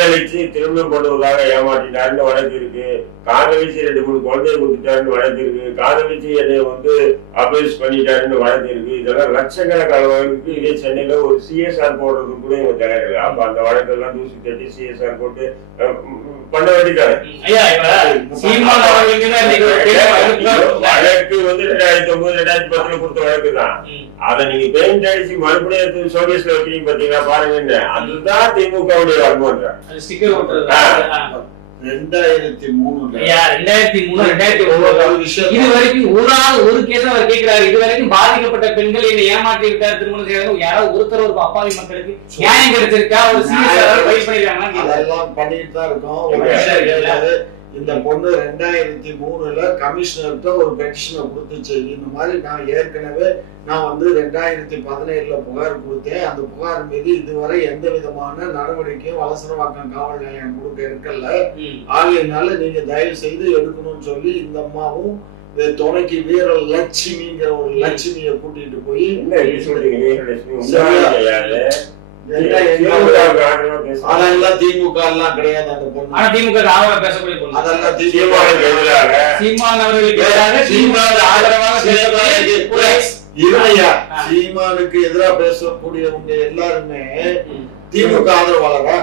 காதலிச்சு திருமணம் பண்ணுவதாக ஏமாற்றிட்டாருன்னு வழக்கு இருக்கு. காதலிச்சு 2-3 குழந்தைய கொடுத்துட்டாருன்னு வழக்கு இருக்கு. காதலிச்சு என்னை அபியூஸ் பண்ணிட்டாருன்னு வழக்கு இருக்கு. இதெல்லாம் லட்சக்கணக்கான வழக்கு. இதே சென்னையில ஒரு சிஎஸ்ஆர் போடுறதுக்கு கூட இவங்க தயாரில்லை. அப்ப அந்த வழக்கெல்லாம் தூசி தட்டி சிஎஸ்ஆர் போட்டு பண்ண வேண்டியதாரு. வழக்கு 2009-2010 கொடுத்த வழக்கு தான். அதை நீங்க பெயிண்ட் அடிச்சு மறுபடியும் சோகேஸ்ல வச்சிருக்கீங்க பாத்தீங்கன்னா பாருங்க. அதுதான் திமுகவுடைய வன்மன்ற 2003 இது வரைக்கும் ஒரு கேஸ் அவர் கேட்கிறாரு. இது வரைக்கும் பாதிக்கப்பட்ட பெண்கள் என்னை ஏமாற்றி விட்டார், திருமணம் செய்யறது யாராவது ஒருத்தர் ஒரு அப்பாவி மக்களுக்கு நியாயம் கிடைச்சிருக்கா? ஒரு சீரியஸ் ஃபைல் பண்ணிருக்காங்க. அதெல்லாம் பண்ணிட்டு தான் இருக்கோம். இந்த பொண்ணு 2003 கமிஷனர்கிட்ட ஒரு பெட்டிஷனை கொடுத்துச்சு. இந்த மாதிரி நான் ஏற்கனவே 2017 புகார் கொடுத்தேன். அந்த புகார் மீது இதுவரை எந்த விதமான நடவடிக்கையும் வலசரவாக்கம் காவல் நிலையம் கொடுக்க இருக்கல. ஆகையினால நீங்க தயவு செய்து எடுக்கணும்னு சொல்லி இந்த அம்மாவும் துணைக்கு வீர லட்சுமிங்கிற ஒரு லட்சுமியை கூட்டிட்டு போய் அதெல்லாம் திமுக எல்லாம் கிடையாது. அந்த பொண்ணு திமுக பேசக்கூடிய பொண்ணு. அதெல்லாம் சீமானுக்கு எதிராக பேசக்கூடியவங்க எல்லாருமே திமுக ஆதரவாளரா?